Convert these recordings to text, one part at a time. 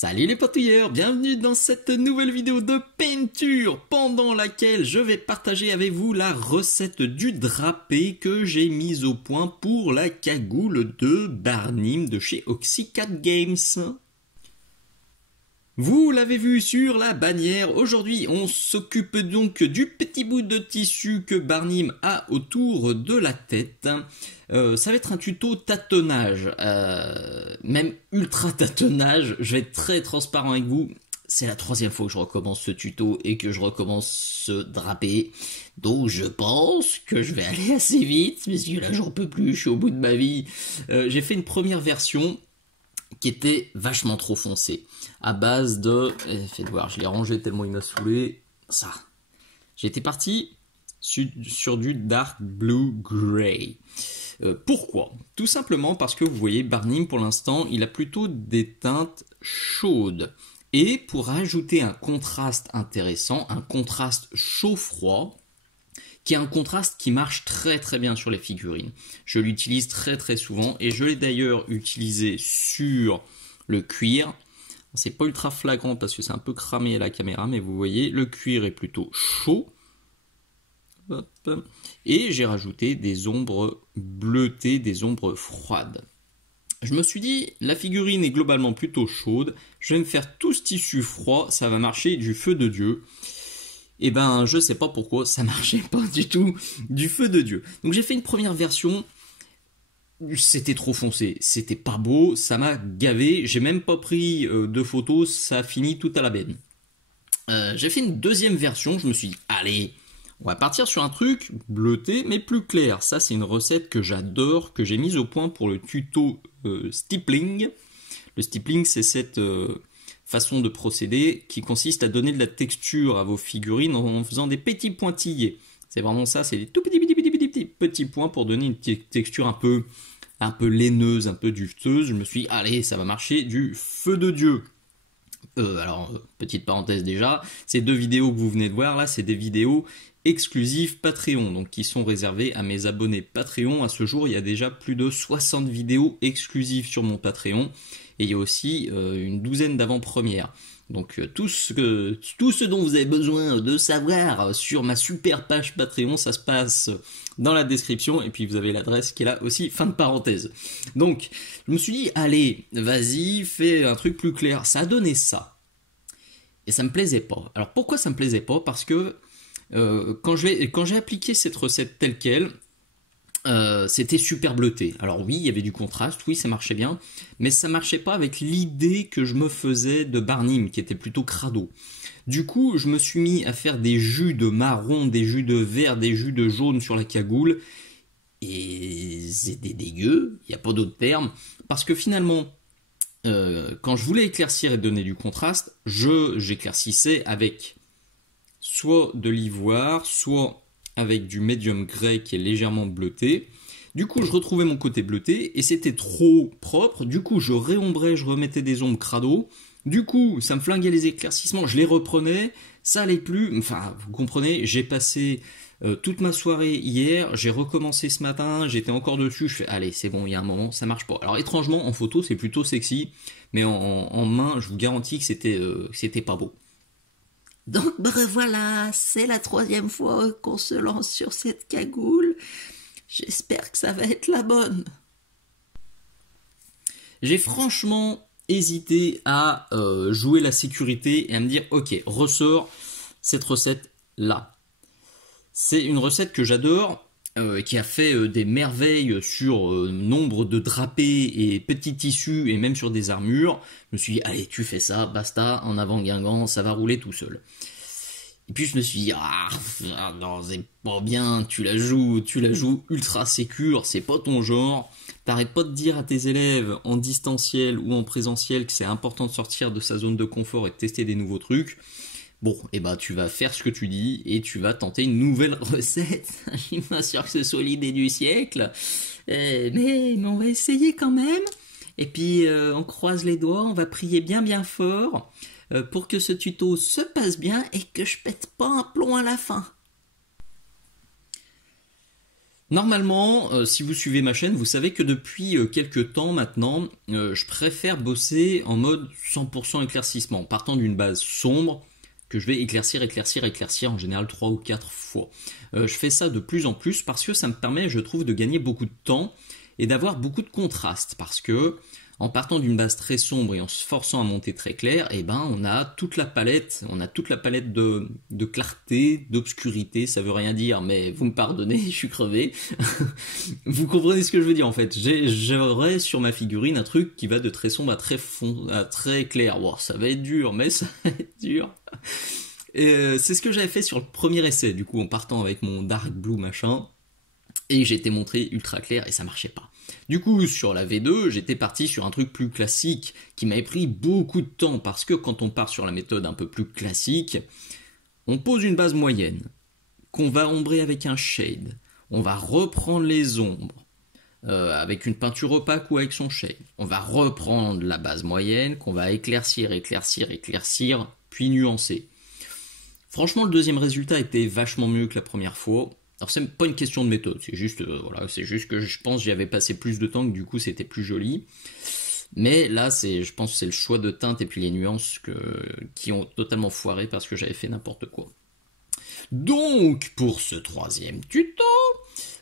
Salut les patouilleurs, bienvenue dans cette nouvelle vidéo de peinture pendant laquelle je vais partager avec vous la recette du drapé que j'ai mise au point pour la cagoule de Barnim de chez Oxycat Games. Vous l'avez vu sur la bannière, aujourd'hui on s'occupe donc du petit bout de tissu que Barnim a autour de la tête. Ça va être un tuto tâtonnage, même ultra tâtonnage, je vais être très transparent avec vous. C'est la troisième fois que je recommence ce tuto et que je recommence ce drapé. Donc je pense que je vais aller assez vite, parce que là j'en peux plus, je suis au bout de ma vie. J'ai fait une première version qui était vachement trop foncé, à base de... faites voir, je l'ai rangé tellement il m'a saoulé, ça. J'étais parti sur du dark blue gray. Pourquoi? Tout simplement parce que vous voyez, Barnim pour l'instant, il a plutôt des teintes chaudes. Et pour ajouter un contraste intéressant, un contraste chaud-froid, qui est un contraste qui marche très très bien sur les figurines. Je l'utilise très très souvent et je l'ai d'ailleurs utilisé sur le cuir. C'est pas ultra flagrant parce que c'est un peu cramé à la caméra, mais vous voyez, le cuir est plutôt chaud. Hop. Et j'ai rajouté des ombres bleutées, des ombres froides. Je me suis dit, la figurine est globalement plutôt chaude, je vais me faire tout ce tissu froid, ça va marcher du feu de Dieu. Et ben je sais pas pourquoi, ça marchait pas du tout du feu de Dieu. Donc j'ai fait une première version, c'était trop foncé, c'était pas beau, ça m'a gavé, j'ai même pas pris de photos, ça a fini tout à la benne. J'ai fait une deuxième version, je me suis dit, allez, on va partir sur un truc bleuté mais plus clair. Ça c'est une recette que j'adore, que j'ai mise au point pour le tuto stippling. Le stippling c'est cette... façon de procéder qui consiste à donner de la texture à vos figurines en faisant des petits pointillés. C'est vraiment ça, c'est des tout petits points pour donner une texture un peu laineuse, un peu duveteuse. Je me suis dit, allez, ça va marcher du feu de Dieu. Alors, petite parenthèse déjà, ces deux vidéos que vous venez de voir là, c'est des vidéos exclusives Patreon, donc qui sont réservées à mes abonnés Patreon. À ce jour, il y a déjà plus de 60 vidéos exclusives sur mon Patreon. Et il y a aussi une douzaine d'avant-premières. Donc tout ce dont vous avez besoin de savoir sur ma super page Patreon, ça se passe dans la description. Et puis vous avez l'adresse qui est là aussi, fin de parenthèse. Donc je me suis dit, allez, vas-y, fais un truc plus clair. Ça a donné ça. Et ça me plaisait pas. Alors pourquoi ça me plaisait pas? Parce que quand j'ai appliqué cette recette telle quelle, c'était super bleuté. Alors oui, il y avait du contraste, oui, ça marchait bien, mais ça marchait pas avec l'idée que je me faisais de Barnim, qui était plutôt crado. Du coup, je me suis mis à faire des jus de marron, des jus de vert, des jus de jaune sur la cagoule, et c'était dégueu, il n'y a pas d'autre terme, parce que finalement, quand je voulais éclaircir et donner du contraste, j'éclaircissais avec soit de l'ivoire, soit avec du médium grey qui est légèrement bleuté. Du coup, je retrouvais mon côté bleuté et c'était trop propre. Du coup, je réombrais, je remettais des ombres crado. Du coup, ça me flinguait les éclaircissements, je les reprenais, ça allait plus. Enfin, vous comprenez, j'ai passé toute ma soirée hier, j'ai recommencé ce matin, j'étais encore dessus, je fais, allez, c'est bon, il y a un moment, ça marche pas. Alors étrangement, en photo, c'est plutôt sexy, mais en main, je vous garantis que c'était pas beau. Donc voilà, c'est la troisième fois qu'on se lance sur cette cagoule. J'espère que ça va être la bonne. J'ai franchement hésité à jouer la sécurité et à me dire, ok, ressors cette recette là. C'est une recette que j'adore, qui a fait des merveilles sur nombre de drapés et petits tissus et même sur des armures. Je me suis dit, allez, tu fais ça, basta, en avant Guingamp, ça va rouler tout seul. Et puis je me suis dit, ah non, c'est pas bien, tu la joues ultra sécure, c'est pas ton genre. T'arrêtes pas de dire à tes élèves en distanciel ou en présentiel que c'est important de sortir de sa zone de confort et de tester des nouveaux trucs. Bon, et bah tu vas faire ce que tu dis et tu vas tenter une nouvelle recette. Je suis pas sûr que ce soit l'idée du siècle, mais on va essayer quand même. Et puis on croise les doigts, on va prier bien fort pour que ce tuto se passe bien et que je pète pas un plomb à la fin. Normalement, si vous suivez ma chaîne, vous savez que depuis quelques temps maintenant, je préfère bosser en mode 100% éclaircissement, partant d'une base sombre que je vais éclaircir en général 3 ou 4 fois. Je fais ça de plus en plus parce que ça me permet, je trouve, de gagner beaucoup de temps et d'avoir beaucoup de contraste, parce que en partant d'une base très sombre et en se forçant à monter très clair, eh ben on a toute la palette, de clarté, d'obscurité, ça veut rien dire, mais vous me pardonnez, je suis crevé. Vous comprenez ce que je veux dire en fait. J'aurai sur ma figurine un truc qui va de très sombre à très clair. Wow, ça va être dur, mais ça va être dur. Et c'est ce que j'avais fait sur le premier essai, du coup, en partant avec mon dark blue machin. Et j'ai été montré ultra clair et ça marchait pas. Du coup, sur la V2, j'étais parti sur un truc plus classique qui m'avait pris beaucoup de temps, parce que quand on part sur la méthode un peu plus classique, on pose une base moyenne qu'on va ombrer avec un shade. On va reprendre les ombres avec une peinture opaque ou avec son shade. On va reprendre la base moyenne qu'on va éclaircir, puis nuancer. Franchement, le deuxième résultat était vachement mieux que la première fois. Alors c'est pas une question de méthode, c'est juste que je pense que j'y avais passé plus de temps, que du coup c'était plus joli. Mais là, je pense que c'est le choix de teinte et puis les nuances qui ont totalement foiré parce que j'avais fait n'importe quoi. Donc, pour ce troisième tuto,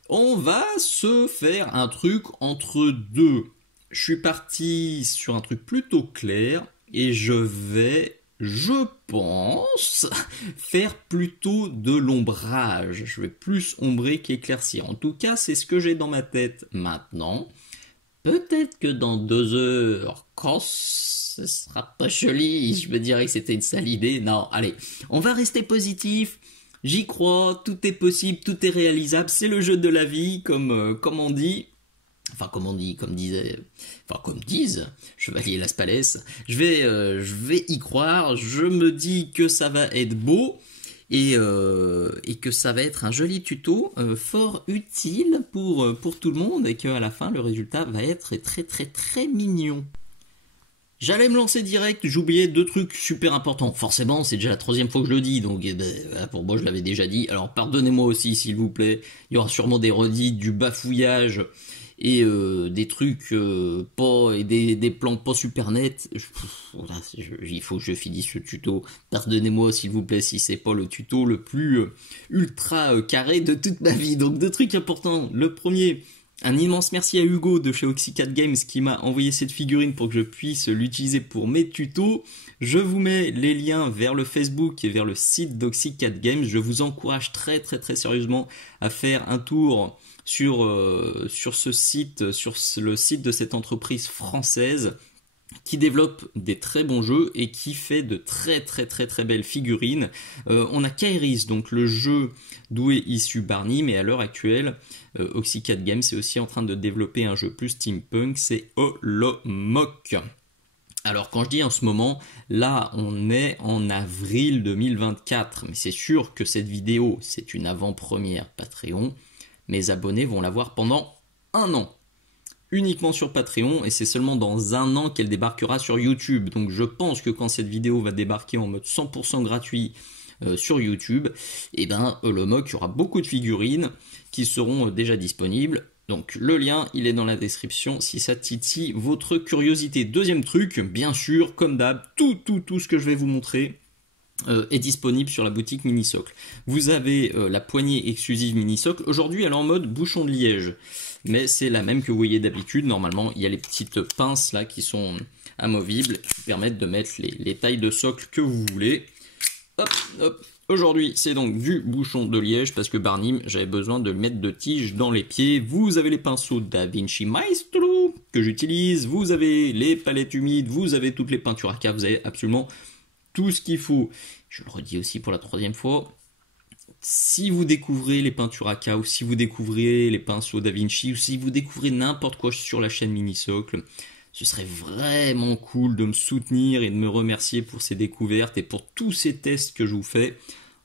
on va se faire un truc entre deux. Je suis parti sur un truc plutôt clair et je pense, faire plutôt de l'ombrage. Je vais plus ombrer qu'éclaircir. En tout cas, c'est ce que j'ai dans ma tête maintenant. Peut-être que dans 2 heures, quand ce sera pas joli, je me dirais que c'était une sale idée. Non, allez, on va rester positif. J'y crois, tout est possible, tout est réalisable. C'est le jeu de la vie, comme on dit. Enfin, comme disent Chevalier Las Palais, je vais y croire, je me dis que ça va être beau, et que ça va être un joli tuto, fort utile pour tout le monde, et qu'à la fin, le résultat va être très très très mignon. J'allais me lancer direct, j'oubliais 2 trucs super importants. Forcément, c'est déjà la 3e fois que je le dis, donc pour moi je l'avais déjà dit. Alors pardonnez-moi aussi, s'il vous plaît, il y aura sûrement des redites, du bafouillage, et des trucs et des plans pas super nets. Il faut que je finisse ce tuto. Pardonnez-moi s'il vous plaît si c'est pas le tuto le plus ultra carré de toute ma vie. Donc 2 trucs importants. Le premier, un immense merci à Hugo de chez Oxycat Games qui m'a envoyé cette figurine pour que je puisse l'utiliser pour mes tutos. Je vous mets les liens vers le Facebook et vers le site d'Oxycat Games. Je vous encourage très très très sérieusement à faire un tour sur ce site, sur le site de cette entreprise française qui développe des très bons jeux et qui fait de très très très très belles figurines. On a Kairis, donc le jeu d'où est issu Barney, mais à l'heure actuelle, Oxycat Games est aussi en train de développer un jeu plus steampunk, c'est Holomok. Alors quand je dis en ce moment, là on est en avril 2024, mais c'est sûr que cette vidéo c'est une avant-première Patreon. Mes abonnés vont la voir pendant 1 an. Uniquement sur Patreon, et c'est seulement dans 1 an qu'elle débarquera sur YouTube. Donc je pense que quand cette vidéo va débarquer en mode 100% gratuit sur YouTube, et ben Holomok, il y aura beaucoup de figurines qui seront déjà disponibles. Donc le lien, il est dans la description si ça titille votre curiosité. Deuxième truc, bien sûr, comme d'hab, tout ce que je vais vous montrer est disponible sur la boutique Minisocle. Vous avez la poignée exclusive Minisocle. Aujourd'hui, elle est en mode bouchon de liège, mais c'est la même que vous voyez d'habitude. Normalement, il y a les petites pinces là qui sont amovibles, qui permettent de mettre les tailles de socle que vous voulez. Hop, hop. Aujourd'hui, c'est donc du bouchon de liège parce que Barney, j'avais besoin de le mettre de tige dans les pieds. Vous avez les pinceaux DaVinci Maestro que j'utilise. Vous avez les palettes humides. Vous avez toutes les peintures à cave. Vous avez absolument tout ce qu'il faut. Je le redis aussi pour la 3e fois. Si vous découvrez les peintures à cave, si vous découvrez les pinceaux DaVinci, ou si vous découvrez n'importe quoi sur la chaîne Minisocle, ce serait vraiment cool de me soutenir et de me remercier pour ces découvertes et pour tous ces tests que je vous fais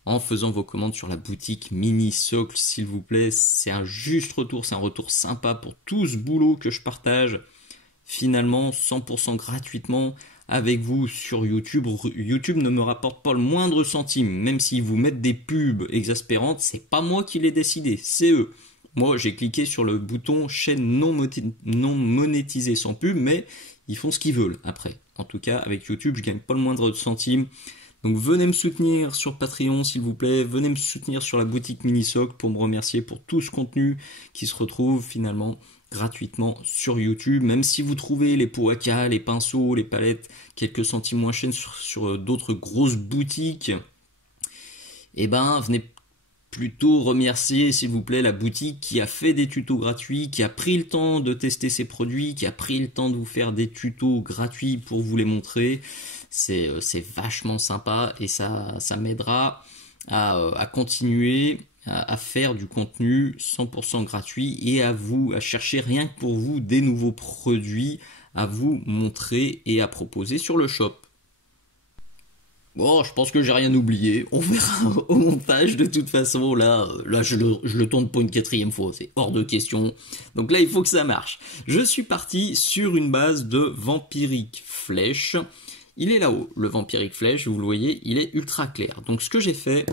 en faisant vos commandes sur la boutique Minisocle, s'il vous plaît. C'est un juste retour, c'est un retour sympa pour tout ce boulot que je partage finalement 100% gratuitement avec vous sur YouTube. YouTube ne me rapporte pas le moindre centime, même s'ils vous mettent des pubs exaspérantes, c'est pas moi qui l'ai décidé, c'est eux. Moi, j'ai cliqué sur le bouton chaîne non monétisée sans pub, mais ils font ce qu'ils veulent après. En tout cas, avec YouTube, je gagne pas le moindre centime. Donc venez me soutenir sur Patreon s'il vous plaît, venez me soutenir sur la boutique Minisoc pour me remercier pour tout ce contenu qui se retrouve finalement gratuitement sur YouTube. Même si vous trouvez les pots à cas, les pinceaux, les palettes quelques centimes moins chers sur d'autres grosses boutiques, eh ben venez plutôt remercier s'il vous plaît la boutique qui a fait des tutos gratuits, qui a pris le temps de tester ses produits, qui a pris le temps de vous faire des tutos gratuits pour vous les montrer. C'est vachement sympa et ça m'aidera à continuer à faire du contenu 100% gratuit et à chercher rien que pour vous des nouveaux produits à vous montrer et à proposer sur le shop. Bon, je pense que j'ai rien oublié. On verra au montage. De toute façon, là, je le tourne pour une 4e fois. C'est hors de question. Donc là, il faut que ça marche. Je suis parti sur une base de Vampiric Flèche. Il est là-haut, le Vampiric Flèche. Vous le voyez, il est ultra clair. Donc ce que j'ai fait,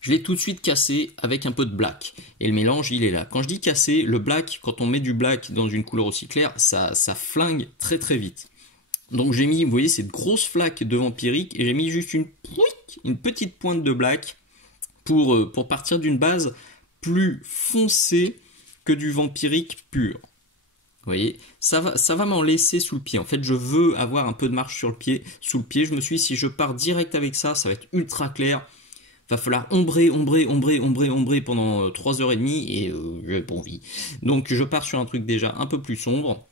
je l'ai tout de suite cassé avec un peu de black. Et le mélange, il est là. Quand je dis casser, le black, quand on met du black dans une couleur aussi claire, ça flingue très très vite. Donc j'ai mis, vous voyez, cette grosse flaque de vampirique et j'ai mis juste une petite pointe de black pour partir d'une base plus foncée que du vampirique pur. Vous voyez, ça va m'en laisser sous le pied. En fait, je veux avoir un peu de marge sous le pied. Je me suis dit, si je pars direct avec ça, ça va être ultra clair. Va falloir ombrer pendant 3h30 et j'ai pas envie. Donc je pars sur un truc déjà un peu plus sombre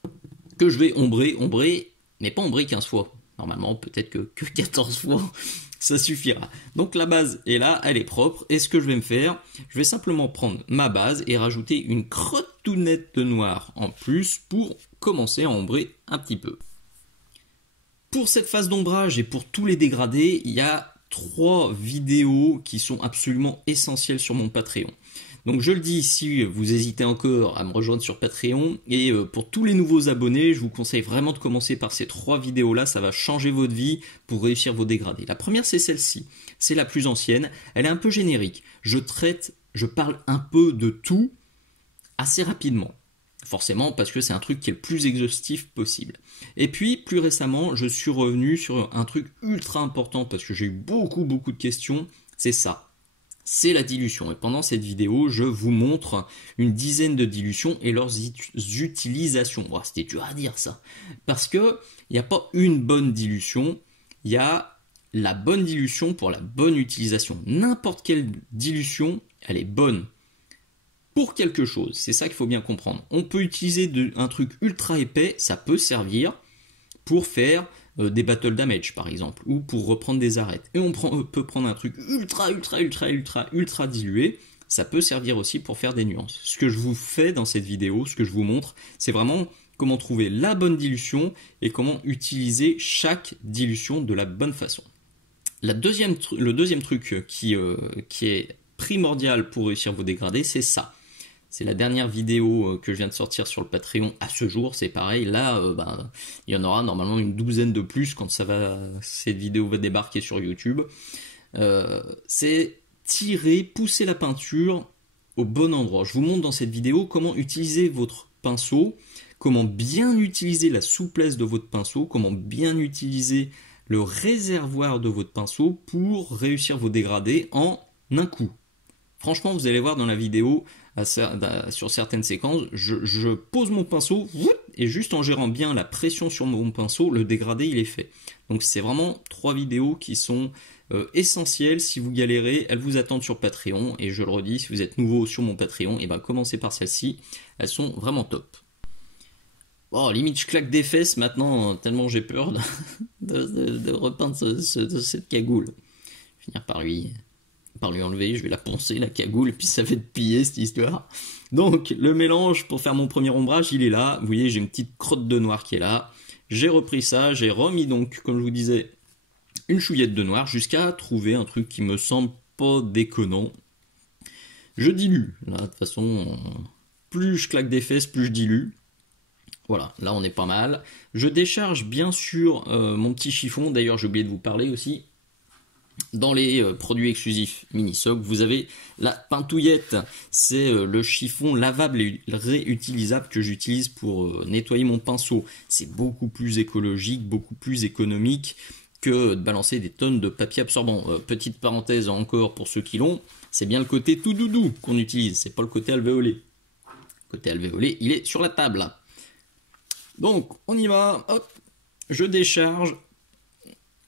que je vais ombrer. Mais pas ombrer 15 fois. Normalement, peut-être que 14 fois, ça suffira. Donc la base est là, elle est propre. Et ce que je vais me faire, je vais simplement prendre ma base et rajouter une crotounette de noir en plus pour commencer à ombrer un petit peu. Pour cette phase d'ombrage et pour tous les dégradés, il y a 3 vidéos qui sont absolument essentielles sur mon Patreon. Donc je le dis, si vous hésitez encore à me rejoindre sur Patreon, et pour tous les nouveaux abonnés, je vous conseille vraiment de commencer par ces 3 vidéos-là, ça va changer votre vie pour réussir vos dégradés. La première, c'est celle-ci, c'est la plus ancienne, elle est un peu générique. Je parle un peu de tout assez rapidement. Forcément, parce que c'est un truc qui est le plus exhaustif possible. Et puis, plus récemment, je suis revenu sur un truc ultra important, parce que j'ai eu beaucoup de questions, c'est ça. C'est la dilution. Et pendant cette vidéo, je vous montre une dizaine de dilutions et leurs utilisations. Oh, c'était dur à dire ça. Parce que il n'y a pas une bonne dilution, il y a la bonne dilution pour la bonne utilisation. N'importe quelle dilution, elle est bonne pour quelque chose. C'est ça qu'il faut bien comprendre. On peut utiliser un truc ultra épais, ça peut servir pour faire des battle damage par exemple, ou pour reprendre des arêtes. Et on peut prendre un truc ultra dilué, ça peut servir aussi pour faire des nuances. Ce que je vous fais dans cette vidéo, ce que je vous montre, c'est vraiment comment trouver la bonne dilution et comment utiliser chaque dilution de la bonne façon. Le deuxième truc qui est primordial pour réussir vos dégradés, c'est ça. C'est la dernière vidéo que je viens de sortir sur le Patreon à ce jour, c'est pareil. Là, il y en aura normalement une douzaine de plus quand cette vidéo va débarquer sur YouTube. C'est pousser la peinture au bon endroit. Je vous montre dans cette vidéo comment utiliser votre pinceau, comment bien utiliser la souplesse de votre pinceau, comment bien utiliser le réservoir de votre pinceau pour réussir vos dégradés en un coup. Franchement, vous allez voir dans la vidéo, sur certaines séquences, je pose mon pinceau et juste en gérant bien la pression sur mon pinceau, le dégradé il est fait. Donc c'est vraiment 3 vidéos qui sont essentielles. Si vous galérez, elles vous attendent sur Patreon. Et je le redis, si vous êtes nouveau sur mon Patreon, et ben commencez par celles-ci. Elles sont vraiment top. Bon, limite je claque des fesses maintenant, tellement j'ai peur de repeindre cette cagoule. Je vais finir par lui enlever, je vais la poncer, la cagoule, et puis ça va être pillé cette histoire. Donc le mélange pour faire mon premier ombrage, il est là. Vous voyez, j'ai une petite crotte de noir qui est là. J'ai repris ça, j'ai remis donc, comme je vous disais, une chouillette de noir jusqu'à trouver un truc qui me semble pas déconnant. Je dilue. Là, de toute façon, plus je claque des fesses, plus je dilue. Voilà, là on est pas mal. Je décharge bien sûr mon petit chiffon. D'ailleurs, j'ai oublié de vous parler aussi. Dans les produits exclusifs Minisoc, vous avez la pintouillette. C'est le chiffon lavable et réutilisable que j'utilise pour nettoyer mon pinceau. C'est beaucoup plus écologique, beaucoup plus économique que de balancer des tonnes de papier absorbant. Petite parenthèse encore pour ceux qui l'ont, c'est bien le côté tout doudou qu'on utilise, c'est pas le côté alvéolé. Le côté alvéolé, il est sur la table. Donc, on y va, hop, je décharge.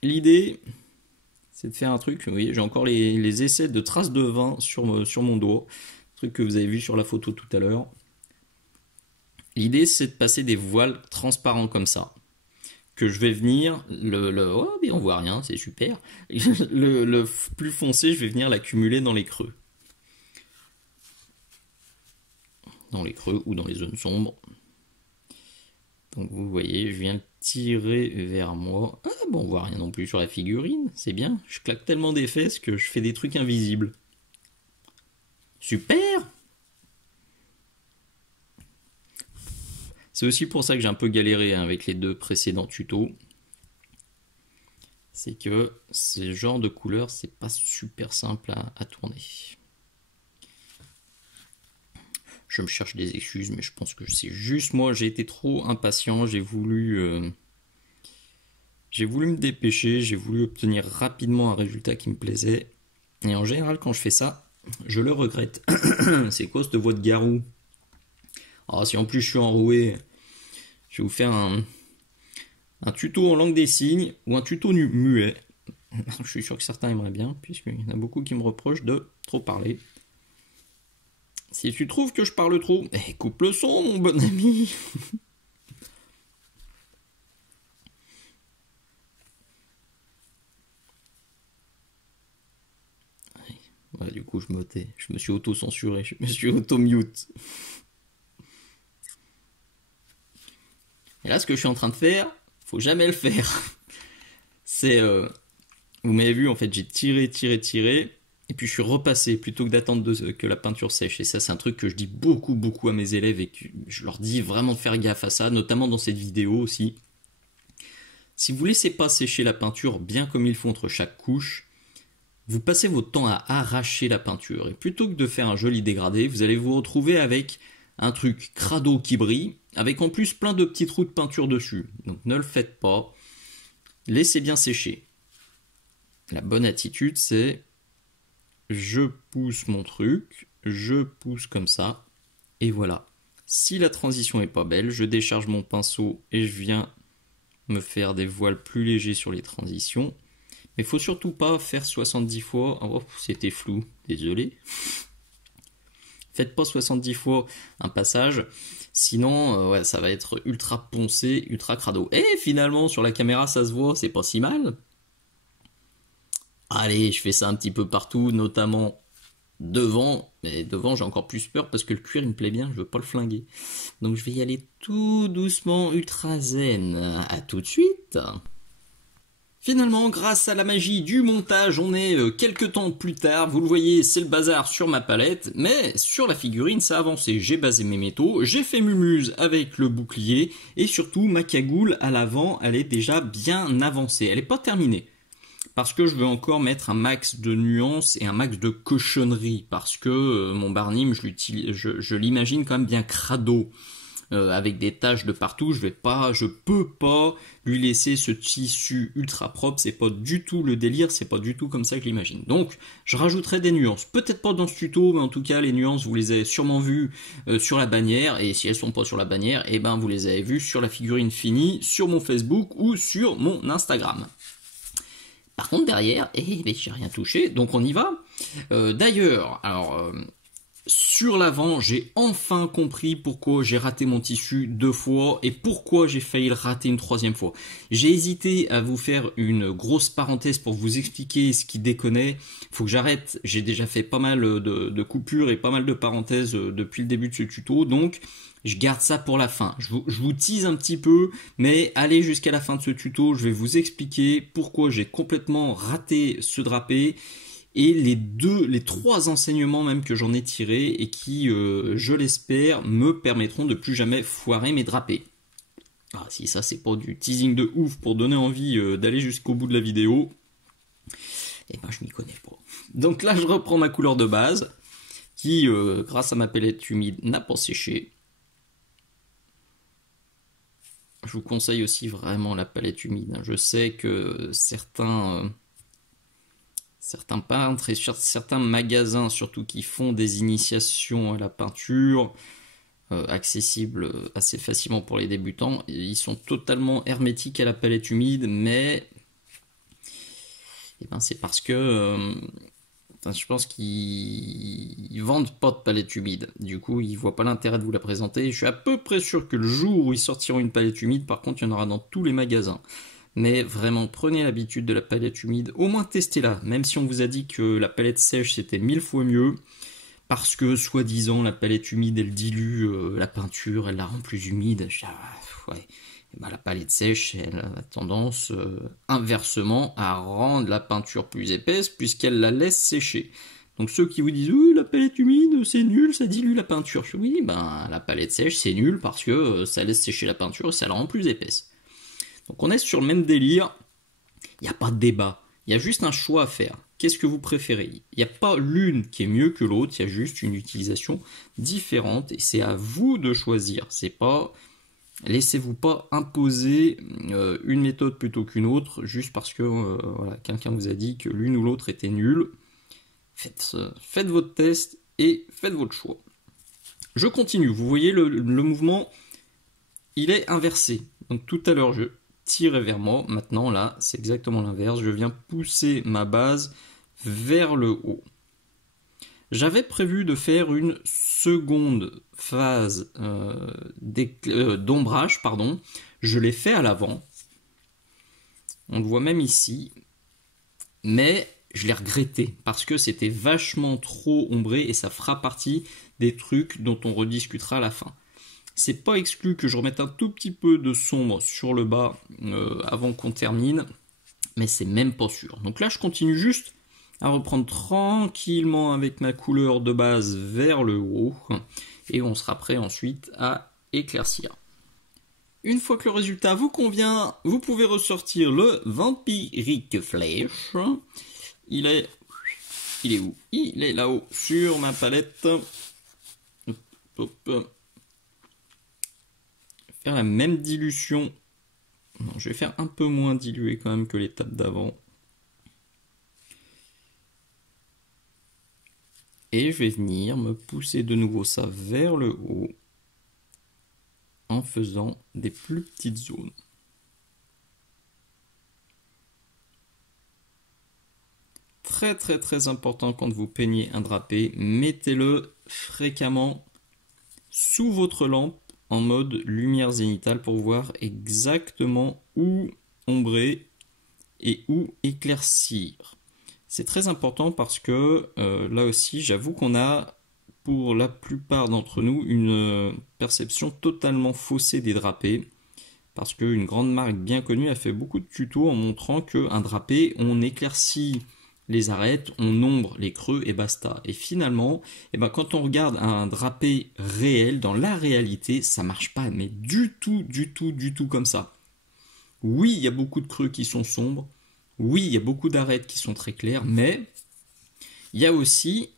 L'idée, c'est de faire un truc, vous voyez, j'ai encore les essais de traces de vin sur mon doigt, truc que vous avez vu sur la photo tout à l'heure. L'idée, c'est de passer des voiles transparents comme ça, que je vais venir, oh, mais on voit rien, c'est super, le plus foncé, je vais venir l'accumuler dans les creux. Dans les creux ou dans les zones sombres. Donc vous voyez, je viens tirer vers moi. Ah bon, on voit rien non plus sur la figurine, c'est bien. Je claque tellement des fesses que je fais des trucs invisibles. Super! C'est aussi pour ça que j'ai un peu galéré avec les 2 précédents tutos. C'est que ce genre de couleur, c'est pas super simple à tourner. Je me cherche des excuses, mais je pense que c'est juste moi, j'ai été trop impatient, j'ai voulu me dépêcher, j'ai voulu obtenir rapidement un résultat qui me plaisait. Et en général, quand je fais ça, je le regrette. C'est quoi cette voix de garou? Ah, si en plus je suis enroué, je vais vous faire un tuto en langue des signes ou un tuto muet. Je suis sûr que certains aimeraient bien, puisqu'il y en a beaucoup qui me reprochent de trop parler. Si tu trouves que je parle trop, coupe le son, mon bon ami. Ouais, du coup, je me suis auto-censuré, je me suis auto-mute. Et là, ce que je suis en train de faire, faut jamais le faire. C'est, vous m'avez vu, en fait, j'ai tiré. Et puis je suis repassé plutôt que d'attendre que la peinture sèche. Et ça, c'est un truc que je dis beaucoup à mes élèves et que je leur dis vraiment de faire gaffe à ça, notamment dans cette vidéo aussi. Si vous laissez pas sécher la peinture bien comme il faut entre chaque couche, vous passez votre temps à arracher la peinture. Et plutôt que de faire un joli dégradé, vous allez vous retrouver avec un truc crado qui brille, avec en plus plein de petits trous de peinture dessus. Donc ne le faites pas. Laissez bien sécher. La bonne attitude, c'est... je pousse mon truc, je pousse comme ça, et voilà. Si la transition est pas belle, je décharge mon pinceau et je viens me faire des voiles plus légers sur les transitions. Mais il faut surtout pas faire 70 fois. Oh, c'était flou, désolé. Faites pas 70 fois un passage, sinon ouais, ça va être ultra poncé, ultra crado. Et finalement, sur la caméra, ça se voit, c'est pas si mal. Allez, je fais ça un petit peu partout, notamment devant. Mais devant, j'ai encore plus peur parce que le cuir, il me plaît bien, je veux pas le flinguer. Donc je vais y aller tout doucement, ultra zen. À tout de suite. Finalement, grâce à la magie du montage, on est quelques temps plus tard. Vous le voyez, c'est le bazar sur ma palette, mais sur la figurine, ça a avancé. J'ai basé mes métaux, j'ai fait mumuse avec le bouclier, et surtout, ma cagoule à l'avant, elle est déjà bien avancée. Elle n'est pas terminée. Parce que je veux encore mettre un max de nuances et un max de cochonnerie. Parce que mon Barnim, je l'imagine quand même bien crado. Avec des taches de partout, je peux pas lui laisser ce tissu ultra propre, c'est pas du tout le délire, c'est pas du tout comme ça que je l'imagine. Donc, je rajouterai des nuances, peut-être pas dans ce tuto, mais en tout cas, les nuances, vous les avez sûrement vues sur la bannière, et si elles sont pas sur la bannière, eh ben, vous les avez vues sur la figurine finie, sur mon Facebook ou sur mon Instagram. Par contre, derrière, j'ai rien touché, donc on y va. D'ailleurs, alors... sur l'avant, j'ai enfin compris pourquoi j'ai raté mon tissu 2 fois et pourquoi j'ai failli le rater une 3e fois. J'ai hésité à vous faire une grosse parenthèse pour vous expliquer ce qui déconnait. Faut que j'arrête, j'ai déjà fait pas mal de coupures et pas mal de parenthèses depuis le début de ce tuto, donc je garde ça pour la fin. Je vous tease un petit peu, mais allez jusqu'à la fin de ce tuto, je vais vous expliquer pourquoi j'ai complètement raté ce drapé. Et les 3 enseignements même que j'en ai tirés et qui, je l'espère, me permettront de plus jamais foirer mes drapés. Ah, si ça c'est pas du teasing de ouf pour donner envie d'aller jusqu'au bout de la vidéo. Et ben je m'y connais pas. Donc là je reprends ma couleur de base, qui grâce à ma palette humide n'a pas séché. Je vous conseille aussi vraiment la palette humide. Je sais que certains peintres et certains magasins surtout qui font des initiations à la peinture, accessibles assez facilement pour les débutants, ils sont totalement hermétiques à la palette humide, mais c'est parce que je pense qu'ils vendent pas de palette humide. Du coup, ils voient pas l'intérêt de vous la présenter. Je suis à peu près sûr que le jour où ils sortiront une palette humide, par contre, il y en aura dans tous les magasins. Mais vraiment, prenez l'habitude de la palette humide. Au moins, testez-la. Même si on vous a dit que la palette sèche, c'était 1000 fois mieux. Parce que, soi-disant, la palette humide, elle dilue la peinture, elle la rend plus humide. Ouais. La palette sèche, elle a tendance inversement à rendre la peinture plus épaisse puisqu'elle la laisse sécher. Donc ceux qui vous disent la palette humide c'est nul, ça dilue la peinture. Je dis oui, la palette sèche c'est nul parce que ça laisse sécher la peinture et ça la rend plus épaisse. Donc on est sur le même délire, il n'y a pas de débat, il y a juste un choix à faire. Qu'est-ce que vous préférez? Il n'y a pas l'une qui est mieux que l'autre, il y a juste une utilisation différente et c'est à vous de choisir. C'est pas... Laissez-vous pas imposer une méthode plutôt qu'une autre juste parce que quelqu'un vous a dit que l'une ou l'autre était nulle. Faites votre test et faites votre choix. Je continue. Vous voyez le mouvement, il est inversé. Donc tout à l'heure je tirais vers moi. Maintenant là c'est exactement l'inverse. Je viens pousser ma base vers le haut. J'avais prévu de faire une seconde phase d'ombrage, pardon. Je l'ai fait à l'avant. On le voit même ici. Mais je l'ai regretté parce que c'était vachement trop ombré et ça fera partie des trucs dont on rediscutera à la fin. C'est pas exclu que je remette un tout petit peu de sombre sur le bas avant qu'on termine, mais c'est même pas sûr. Donc là, je continue juste à reprendre tranquillement avec ma couleur de base vers le haut et on sera prêt ensuite à éclaircir. Une fois que le résultat vous convient, vous pouvez ressortir le Vampiric Flèche. Il est où? Il est là-haut sur ma palette. Faire la même dilution. Non, je vais faire un peu moins dilué quand même que l'étape d'avant. Et je vais venir me pousser de nouveau ça vers le haut en faisant des plus petites zones. Très très très important quand vous peignez un drapé, mettez-le fréquemment sous votre lampe en mode lumière zénitale pour voir exactement où ombrer et où éclaircir. C'est très important parce que là aussi, j'avoue qu'on a, pour la plupart d'entre nous, une perception totalement faussée des drapés. Parce qu'une grande marque bien connue a fait beaucoup de tutos en montrant qu'un drapé, on éclaircit les arêtes, on ombre les creux et basta. Et finalement, quand on regarde un drapé réel, dans la réalité, ça marche pas, mais du tout comme ça. Oui, il y a beaucoup de creux qui sont sombres. Oui, il y a beaucoup d'arêtes qui sont très claires, mais il y a aussi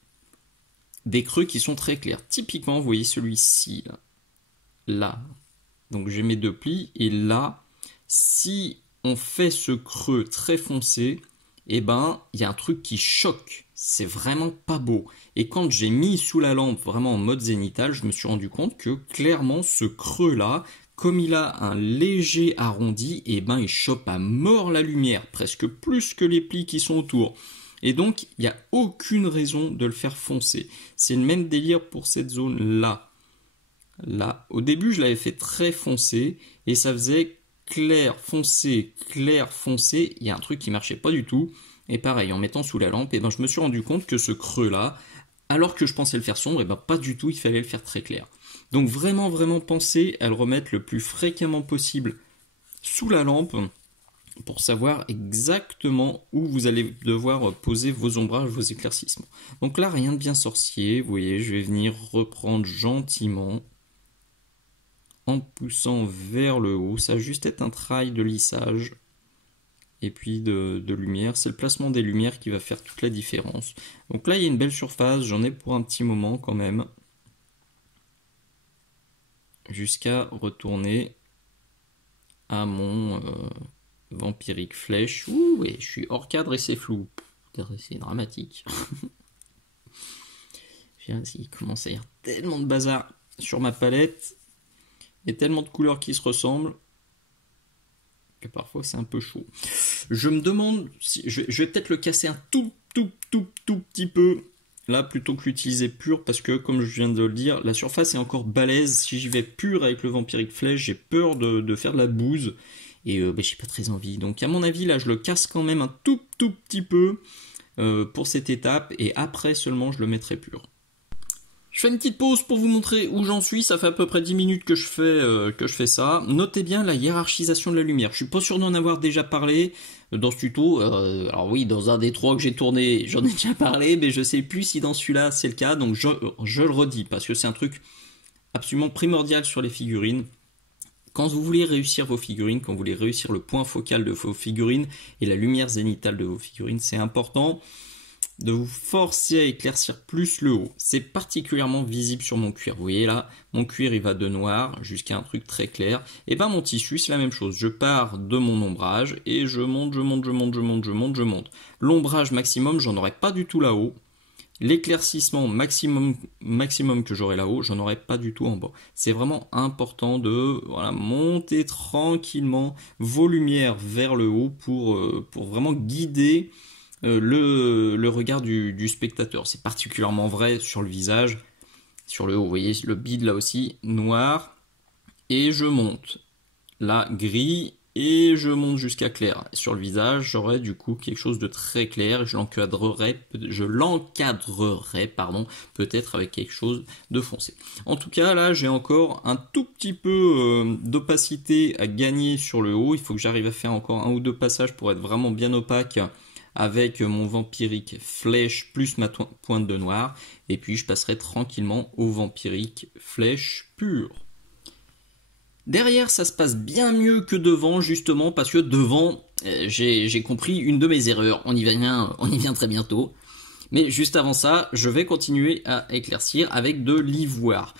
des creux qui sont très clairs. Typiquement, vous voyez celui-ci, là. Donc j'ai mes deux plis, et là, si on fait ce creux très foncé, il y a un truc qui choque. C'est vraiment pas beau. Et quand j'ai mis sous la lampe, vraiment en mode zénital, je me suis rendu compte que clairement, ce creux-là, comme il a un léger arrondi, il chope à mort la lumière, presque plus que les plis qui sont autour. Et donc, il n'y a aucune raison de le faire foncer. C'est le même délire pour cette zone-là. Là, au début, je l'avais fait très foncé, et ça faisait clair, foncé, clair, foncé. Il y a un truc qui marchait pas du tout. Et pareil, en mettant sous la lampe, je me suis rendu compte que ce creux-là, alors que je pensais le faire sombre, pas du tout, il fallait le faire très clair. Donc vraiment pensez à le remettre le plus fréquemment possible sous la lampe pour savoir exactement où vous allez devoir poser vos ombrages, vos éclaircissements. Donc là, rien de bien sorcier, vous voyez, je vais venir reprendre gentiment en poussant vers le haut. Ça va juste être un travail de lissage. et puis de lumière. C'est le placement des lumières qui va faire toute la différence. Donc là, il y a une belle surface, j'en ai pour un petit moment quand même. Jusqu'à retourner à mon vampirique flèche. Ouh, et je suis hors cadre et c'est flou. C'est dramatique. Il commence à y avoir tellement de bazar sur ma palette et tellement de couleurs qui se ressemblent que parfois c'est un peu chaud. Je me demande si je vais peut-être le casser un tout petit peu là plutôt que l'utiliser pur, parce que comme je viens de le dire, la surface est encore balèze. Si j'y vais pur avec le vampirique flèche, j'ai peur de faire de la bouse et j'ai pas très envie. Donc à mon avis là je le casse quand même un tout petit peu pour cette étape, et après seulement je le mettrai pur. Je fais une petite pause pour vous montrer où j'en suis. Ça fait à peu près 10 minutes que je fais ça. Notez bien la hiérarchisation de la lumière. Je suis pas sûr d'en avoir déjà parlé dans ce tuto. Alors oui, dans un des 3 que j'ai tourné, j'en ai déjà parlé, mais je sais plus si dans celui-là c'est le cas. Donc je le redis parce que c'est un truc absolument primordial sur les figurines. Quand vous voulez réussir vos figurines, quand vous voulez réussir le point focal de vos figurines et la lumière zénitale de vos figurines, c'est important de vous forcer à éclaircir plus le haut. C'est particulièrement visible sur mon cuir. Vous voyez là, mon cuir il va de noir jusqu'à un truc très clair. Et ben mon tissu c'est la même chose. Je pars de mon ombrage et je monte. L'ombrage maximum, j'en aurai pas du tout là-haut. L'éclaircissement maximum que j'aurai là-haut, j'en aurai pas du tout en bas. C'est vraiment important de monter tranquillement vos lumières vers le haut pour vraiment guider le regard du spectateur. C'est particulièrement vrai sur le visage, sur le haut. Vous voyez le bide là aussi, noir, et je monte là, gris, et je monte jusqu'à clair. Sur le visage, j'aurai du coup quelque chose de très clair. Je l'encadrerai peut-être avec quelque chose de foncé. En tout cas, là, j'ai encore un tout petit peu d'opacité à gagner sur le haut. Il faut que j'arrive à faire encore 1 ou 2 passages pour être vraiment bien opaque avec mon vampirique flèche plus ma pointe de noir, et puis je passerai tranquillement au vampirique flèche pure. Derrière, ça se passe bien mieux que devant, justement, parce que devant, j'ai compris une de mes erreurs. On y vient très bientôt. Mais juste avant ça, je vais continuer à éclaircir avec de l'ivoire.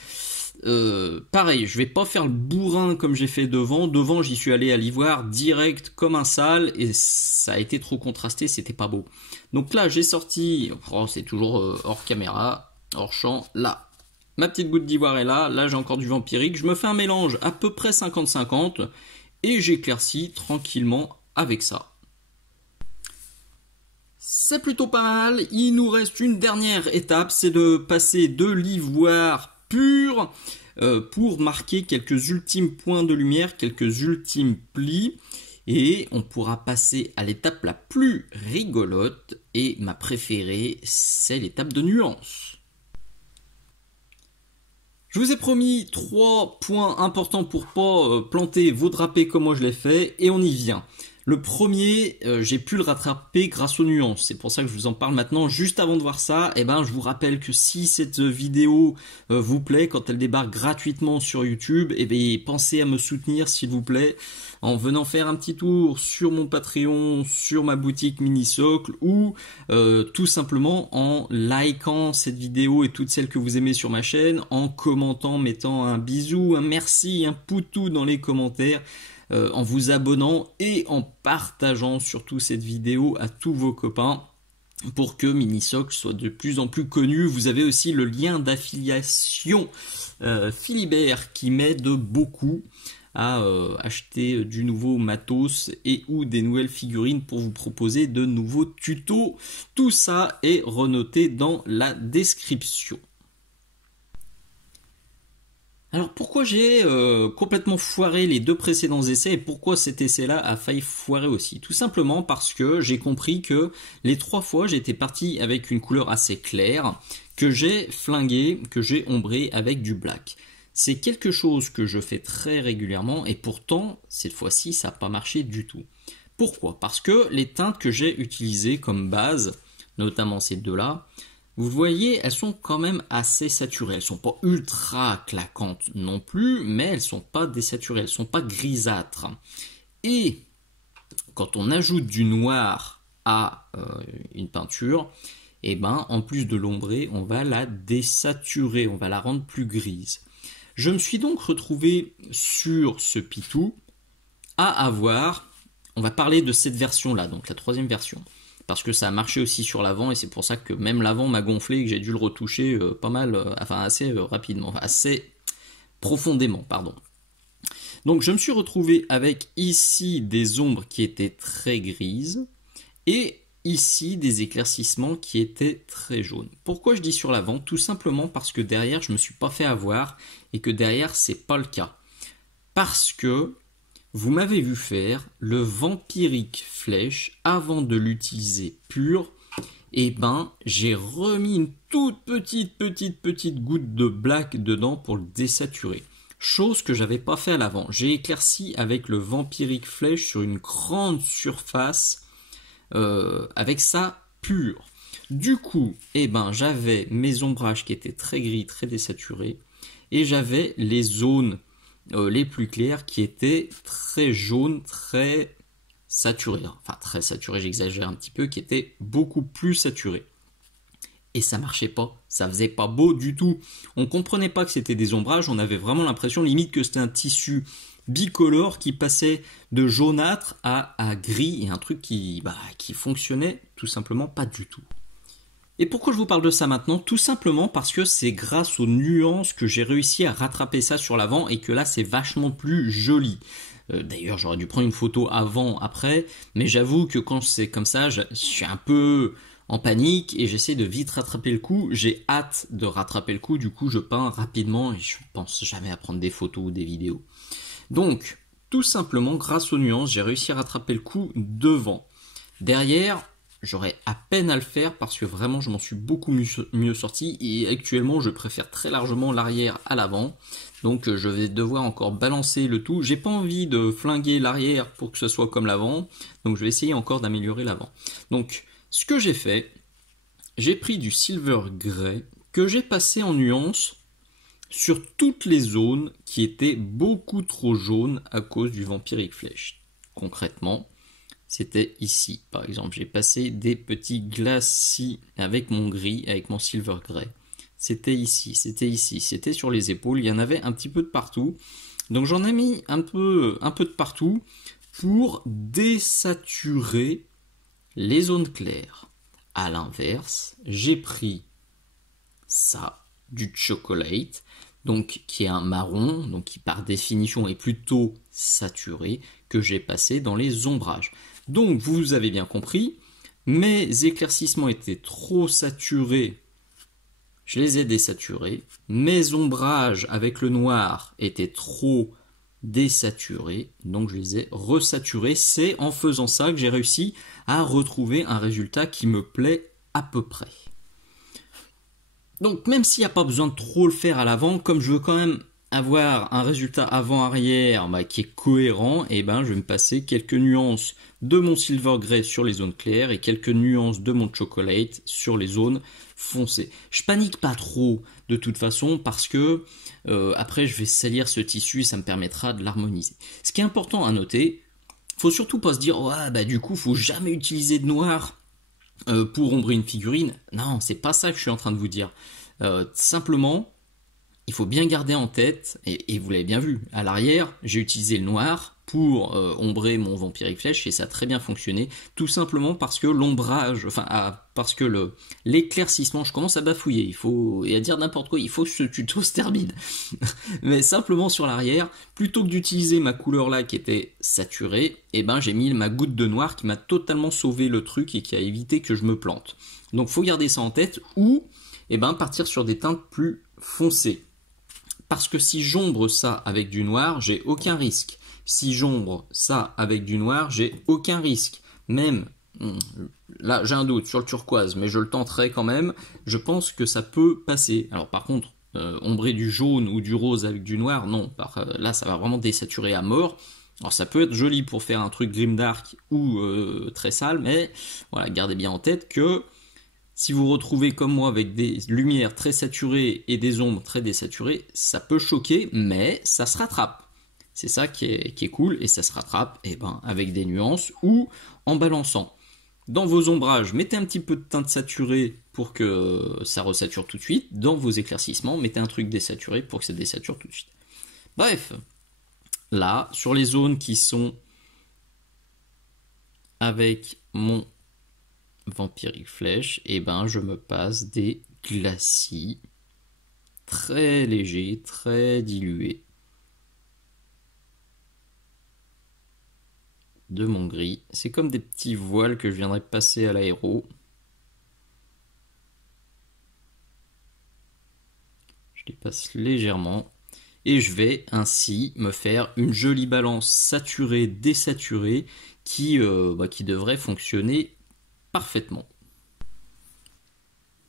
Pareil, je vais pas faire le bourrin comme j'ai fait devant. Devant, j'y suis allé à l'ivoire direct comme un sale et ça a été trop contrasté, c'était pas beau. Donc là, j'ai sorti, c'est toujours hors caméra, hors champ, là. Ma petite goutte d'ivoire est là, là j'ai encore du vampirique. Je me fais un mélange à peu près 50-50 et j'éclaircis tranquillement avec ça. C'est plutôt pas mal. Il nous reste une dernière étape, c'est de passer de l'ivoire pur pour marquer quelques ultimes points de lumière, quelques ultimes plis, et on pourra passer à l'étape la plus rigolote, et ma préférée, c'est l'étape de nuance. Je vous ai promis 3 points importants pour pas planter vos drapés comme moi je l'ai fait, et on y vient. Le premier, j'ai pu le rattraper grâce aux nuances. C'est pour ça que je vous en parle maintenant. Juste avant de voir ça, je vous rappelle que si cette vidéo vous plaît, quand elle débarque gratuitement sur YouTube, pensez à me soutenir s'il vous plaît, en venant faire un petit tour sur mon Patreon, sur ma boutique Minisocle, ou tout simplement en likant cette vidéo et toutes celles que vous aimez sur ma chaîne, en commentant, mettant un bisou, un merci, un poutou dans les commentaires, en vous abonnant et en partageant surtout cette vidéo à tous vos copains pour que Minisocle soit de plus en plus connu. Vous avez aussi le lien d'affiliation Philibert qui m'aide beaucoup à acheter du nouveau matos et ou des nouvelles figurines pour vous proposer de nouveaux tutos. Tout ça est renoté dans la description. Alors pourquoi j'ai complètement foiré les 2 précédents essais et pourquoi cet essai-là a failli foirer aussi? Tout simplement parce que j'ai compris que les 3 fois j'étais parti avec une couleur assez claire, que j'ai flingué, que j'ai ombré avec du black. C'est quelque chose que je fais très régulièrement et pourtant cette fois-ci ça n'a pas marché du tout. Pourquoi? Parce que les teintes que j'ai utilisées comme base, notamment ces 2-là, vous voyez, elles sont quand même assez saturées. Elles sont pas ultra claquantes non plus, mais elles sont pas désaturées, elles sont pas grisâtres. Et quand on ajoute du noir à une peinture, et ben en plus de l'ombrer, on va la désaturer, on va la rendre plus grise. Je me suis donc retrouvé sur ce Pitou à avoir, on va parler de cette version-là, donc la troisième version, parce que ça a marché aussi sur l'avant, et c'est pour ça que même l'avant m'a gonflé et que j'ai dû le retoucher pas mal, enfin assez rapidement, enfin assez profondément, pardon. Donc je me suis retrouvé avec ici des ombres qui étaient très grises, et ici des éclaircissements qui étaient très jaunes. Pourquoi je dis sur l'avant? Tout simplement parce que derrière je me suis pas fait avoir, et que derrière c'est pas le cas. Parce que vous m'avez vu faire le Vampiric Flèche avant de l'utiliser pur, et ben j'ai remis une toute petite goutte de black dedans pour le désaturer. Chose que j'avais pas fait à l'avant. J'ai éclairci avec le Vampiric Flèche sur une grande surface avec ça pur. Du coup, eh ben j'avais mes ombrages qui étaient très gris, très désaturés, et j'avais les zones les plus clairs qui étaient très jaunes, très saturés. Enfin, très saturés, j'exagère un petit peu, qui étaient beaucoup plus saturés. Et ça marchait pas, ça faisait pas beau du tout. On comprenait pas que c'était des ombrages, on avait vraiment l'impression limite que c'était un tissu bicolore qui passait de jaunâtre à gris, et un truc qui fonctionnait tout simplement pas du tout. Et pourquoi je vous parle de ça maintenant? Tout simplement parce que c'est grâce aux nuances que j'ai réussi à rattraper ça sur l'avant, et que là c'est vachement plus joli. D'ailleurs j'aurais dû prendre une photo avant, après, mais j'avoue que quand c'est comme ça, je suis un peu en panique et j'essaie de vite rattraper le coup. J'ai hâte de rattraper le coup, du coup je peins rapidement et je pense jamais à prendre des photos ou des vidéos. Donc, tout simplement, grâce aux nuances, j'ai réussi à rattraper le coup devant. Derrière, j'aurais à peine à le faire parce que vraiment je m'en suis beaucoup mieux sorti, et actuellement je préfère très largement l'arrière à l'avant. Donc je vais devoir encore balancer le tout. J'ai pas envie de flinguer l'arrière pour que ce soit comme l'avant, donc je vais essayer encore d'améliorer l'avant. Donc ce que j'ai fait, j'ai pris du silver grey que j'ai passé en nuance sur toutes les zones qui étaient beaucoup trop jaunes à cause du Vampiric Flèche. Concrètement, c'était ici, par exemple. J'ai passé des petits glacis avec mon gris, avec mon silver grey. C'était ici, c'était sur les épaules. Il y en avait un petit peu de partout. Donc j'en ai mis un peu de partout pour désaturer les zones claires. À l'inverse, j'ai pris ça, du chocolate, donc qui est un marron, donc qui par définition est plutôt saturé, que j'ai passé dans les ombrages. Donc vous avez bien compris, mes éclaircissements étaient trop saturés, je les ai désaturés. Mes ombrages avec le noir étaient trop désaturés, donc je les ai resaturés. C'est en faisant ça que j'ai réussi à retrouver un résultat qui me plaît à peu près. Donc même s'il n'y a pas besoin de trop le faire à l'avant, comme je veux quand même avoir un résultat avant-arrière qui est cohérent, et ben je vais me passer quelques nuances de mon silver grey sur les zones claires et quelques nuances de mon chocolate sur les zones foncées. Je panique pas trop de toute façon parce que après je vais salir ce tissu et ça me permettra de l'harmoniser. Ce qui est important à noter, faut surtout pas se dire ouais, du coup faut jamais utiliser de noir pour ombrer une figurine. Non, c'est pas ça que je suis en train de vous dire. Simplement, il faut bien garder en tête, et vous l'avez bien vu, à l'arrière, j'ai utilisé le noir pour ombrer mon Vampiric Flèche, et ça a très bien fonctionné, tout simplement parce que l'ombrage, parce que l'éclaircissement, je commence à bafouiller, et à dire n'importe quoi, il faut que ce tuto se termine. Mais simplement sur l'arrière, plutôt que d'utiliser ma couleur là qui était saturée, j'ai mis ma goutte de noir qui m'a totalement sauvé le truc et qui a évité que je me plante. Donc faut garder ça en tête, ou partir sur des teintes plus foncées. Parce que si j'ombre ça avec du noir, j'ai aucun risque. Si j'ombre ça avec du noir, j'ai aucun risque. Même, là j'ai un doute sur le turquoise, mais je le tenterai quand même. Je pense que ça peut passer. Alors par contre, ombrer du jaune ou du rose avec du noir, non. Là ça va vraiment désaturer à mort. Alors ça peut être joli pour faire un truc grimdark ou très sale, mais voilà, gardez bien en tête que si vous vous retrouvez comme moi avec des lumières très saturées et des ombres très désaturées, ça peut choquer, mais ça se rattrape. C'est ça qui est cool, et ça se rattrape avec des nuances ou en balançant. Dans vos ombrages, mettez un petit peu de teinte saturée pour que ça resature tout de suite. Dans vos éclaircissements, mettez un truc désaturé pour que ça désature tout de suite. Bref, là, sur les zones qui sont avec mon Vampiric Flèche, je me passe des glacis très légers, très dilués de mon gris. C'est comme des petits voiles que je viendrai passer à l'aéro. Je les passe légèrement et je vais ainsi me faire une jolie balance saturée-désaturée qui devrait fonctionner parfaitement.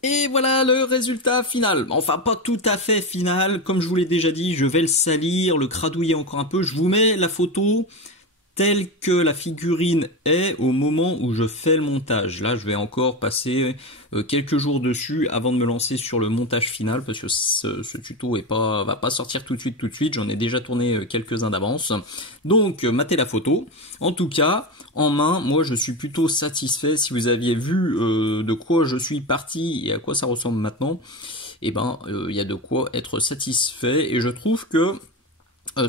Et voilà le résultat final. Enfin, pas tout à fait final. Comme je vous l'ai déjà dit, je vais le salir, le cradouiller encore un peu. Je vous mets la photo telle que la figurine est au moment où je fais le montage. Là, je vais encore passer quelques jours dessus avant de me lancer sur le montage final, parce que ce tuto va pas sortir tout de suite. J'en ai déjà tourné quelques-uns d'avance. Donc, matez la photo. En tout cas, en main, moi, je suis plutôt satisfait. Si vous aviez vu de quoi je suis parti et à quoi ça ressemble maintenant, il y a de quoi être satisfait. Et je trouve que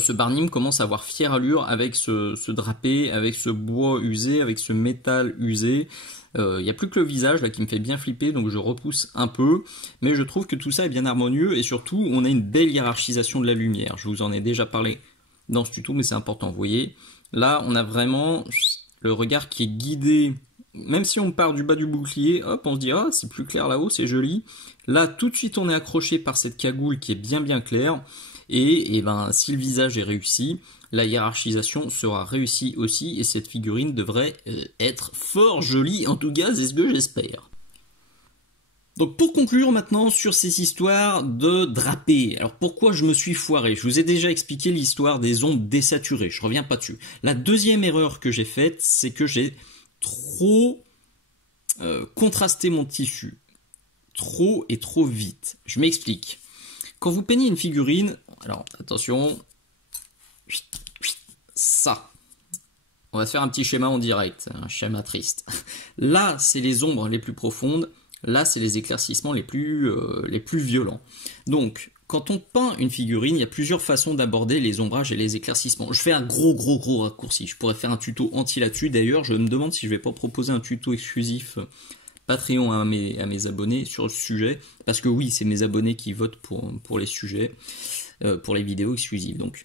ce Barnim commence à avoir fière allure avec ce drapé, avec ce bois usé, avec ce métal usé. Il n'y a plus que le visage là qui me fait bien flipper, donc je repousse un peu. Mais je trouve que tout ça est bien harmonieux et surtout on a une belle hiérarchisation de la lumière. Je vous en ai déjà parlé dans ce tuto, mais c'est important. Vous voyez, là on a vraiment le regard qui est guidé. Même si on part du bas du bouclier, hop, on se dit ah c'est plus clair là-haut, c'est joli. Là tout de suite on est accroché par cette cagoule qui est bien claire. Et si le visage est réussi, la hiérarchisation sera réussie aussi et cette figurine devrait être fort jolie, en tout cas c'est ce que j'espère. Donc pour conclure maintenant sur ces histoires de drapé, alors pourquoi je me suis foiré? Je vous ai déjà expliqué l'histoire des ombres désaturées, je reviens pas dessus. La deuxième erreur que j'ai faite, c'est que j'ai trop contrasté mon tissu, trop et trop vite. Je m'explique. Quand vous peignez une figurine, alors attention, ça, on va faire un petit schéma en direct, un schéma triste. Là, c'est les ombres les plus profondes, là, c'est les éclaircissements les plus violents. Donc, quand on peint une figurine, il y a plusieurs façons d'aborder les ombrages et les éclaircissements. Je fais un gros raccourci, je pourrais faire un tuto entier là-dessus. D'ailleurs, je me demande si je vais pas proposer un tuto exclusif Patreon à mes abonnés sur le sujet, parce que oui, c'est mes abonnés qui votent pour les sujets, pour les vidéos exclusives. Donc,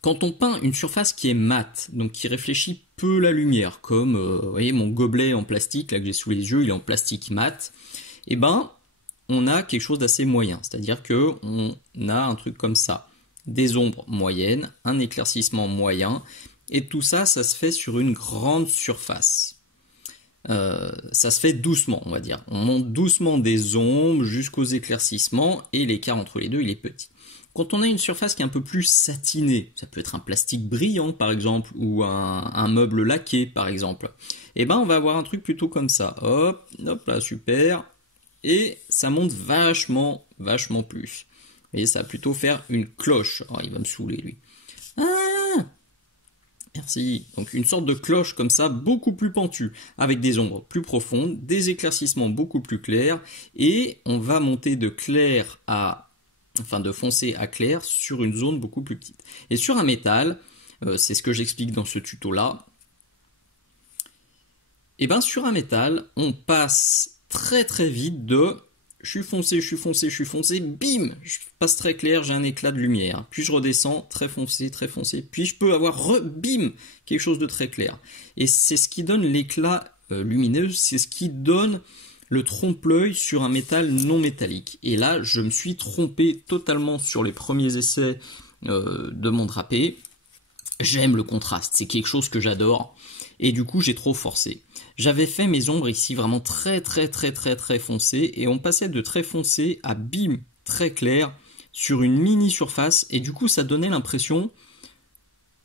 quand on peint une surface qui est mate, donc qui réfléchit peu la lumière, comme vous voyez mon gobelet en plastique là que j'ai sous les yeux, il est en plastique mat, on a quelque chose d'assez moyen, c'est-à-dire que on a un truc comme ça, des ombres moyennes, un éclaircissement moyen, et tout ça, ça se fait sur une grande surface. Ça se fait doucement, on va dire. On monte doucement des ombres jusqu'aux éclaircissements et l'écart entre les deux, il est petit. Quand on a une surface qui est un peu plus satinée, ça peut être un plastique brillant par exemple, ou un meuble laqué par exemple, on va avoir un truc plutôt comme ça. Hop là, super. Et ça monte vachement plus. Vous voyez, ça va plutôt faire une cloche. Oh, il va me saouler lui. Merci. Donc une sorte de cloche comme ça, beaucoup plus pentue, avec des ombres plus profondes, des éclaircissements beaucoup plus clairs, et on va monter de foncé à clair sur une zone beaucoup plus petite. Et sur un métal, c'est ce que j'explique dans ce tuto-là, sur un métal, on passe très vite de je suis foncé, bim, je passe très clair, j'ai un éclat de lumière. Puis je redescends, très foncé, puis je peux avoir bim, quelque chose de très clair. Et c'est ce qui donne l'éclat lumineux, c'est ce qui donne le trompe-l'œil sur un métal non métallique. Et là, je me suis trompé totalement sur les premiers essais de mon drapé. J'aime le contraste, c'est quelque chose que j'adore. Et du coup, j'ai trop forcé. J'avais fait mes ombres ici vraiment très foncées, et on passait de très foncé à bim, très clair, sur une mini surface, et du coup, ça donnait l'impression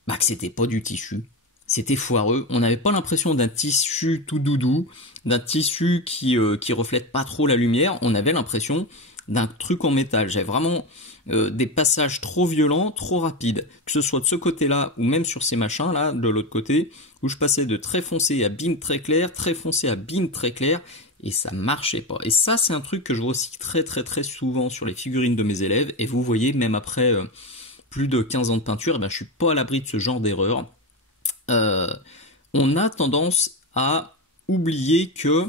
que c'était pas du tissu. C'était foireux, on n'avait pas l'impression d'un tissu tout doudou, d'un tissu qui reflète pas trop la lumière, on avait l'impression d'un truc en métal. J'avais vraiment des passages trop violents, trop rapides, que ce soit de ce côté-là ou même sur ces machins-là, de l'autre côté, où je passais de très foncé à bim très clair, très foncé à bim très clair, et ça marchait pas. Et ça, c'est un truc que je vois aussi très très très souvent sur les figurines de mes élèves, et vous voyez, même après plus de 15 ans de peinture, eh ben, je suis pas à l'abri de ce genre d'erreur. On a tendance à oublier que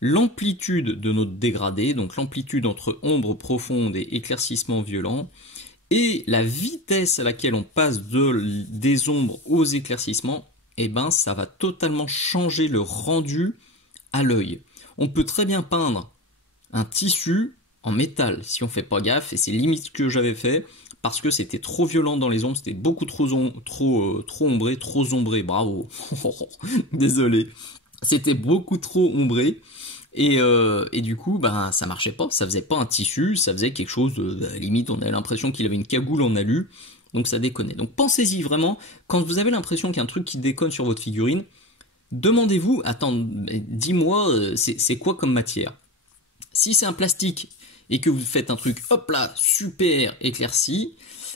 l'amplitude de notre dégradé, donc l'amplitude entre ombre profonde et éclaircissement violent, et la vitesse à laquelle on passe des ombres aux éclaircissements, eh ben, ça va totalement changer le rendu à l'œil. On peut très bien peindre un tissu en métal si on fait pas gaffe, et c'est limite ce que j'avais fait, parce que c'était trop violent dans les ombres, c'était beaucoup trop ombré, bravo, désolé, c'était beaucoup trop ombré, et du coup, ben, ça marchait pas, ça faisait pas un tissu, ça faisait quelque chose de, limite, on avait l'impression qu'il avait une cagoule en alu, donc ça déconnait. Donc pensez-y vraiment, quand vous avez l'impression qu'il y a un truc qui déconne sur votre figurine, demandez-vous, attends, dis-moi, c'est quoi comme matière? Si c'est un plastique et que vous faites un truc, hop là, super éclairci,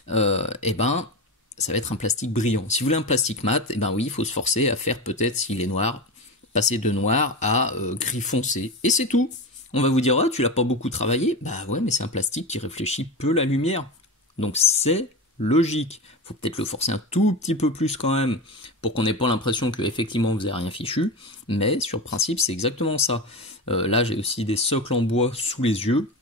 eh ben, ça va être un plastique brillant. Si vous voulez un plastique mat, eh ben oui, il faut se forcer à faire peut-être, s'il est noir, passer de noir à gris foncé. Et c'est tout. On va vous dire, ah, tu l'as pas beaucoup travaillé. Bah ouais, mais c'est un plastique qui réfléchit peu la lumière. Donc c'est logique. Faut peut-être le forcer un tout petit peu plus quand même pour qu'on n'ait pas l'impression que effectivement vous n'avez rien fichu. Mais sur le principe, c'est exactement ça. Là, j'ai aussi des socles en bois sous les yeux.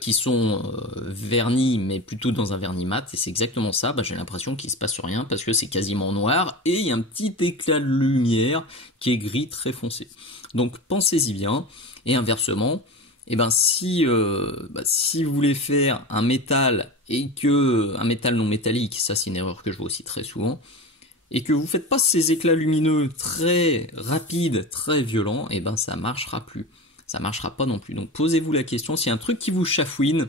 Qui sont vernis, mais plutôt dans un vernis mat, et c'est exactement ça. Bah, j'ai l'impression qu'il se passe rien parce que c'est quasiment noir et il y a un petit éclat de lumière qui est gris très foncé. Donc pensez-y bien. Et inversement, eh ben, si vous voulez faire un métal et que un métal non métallique, ça c'est une erreur que je vois aussi très souvent, et que vous faites pas ces éclats lumineux très rapides, très violents, eh ben ça marchera plus. Ça marchera pas non plus. Donc posez-vous la question, s'il y a un truc qui vous chafouine,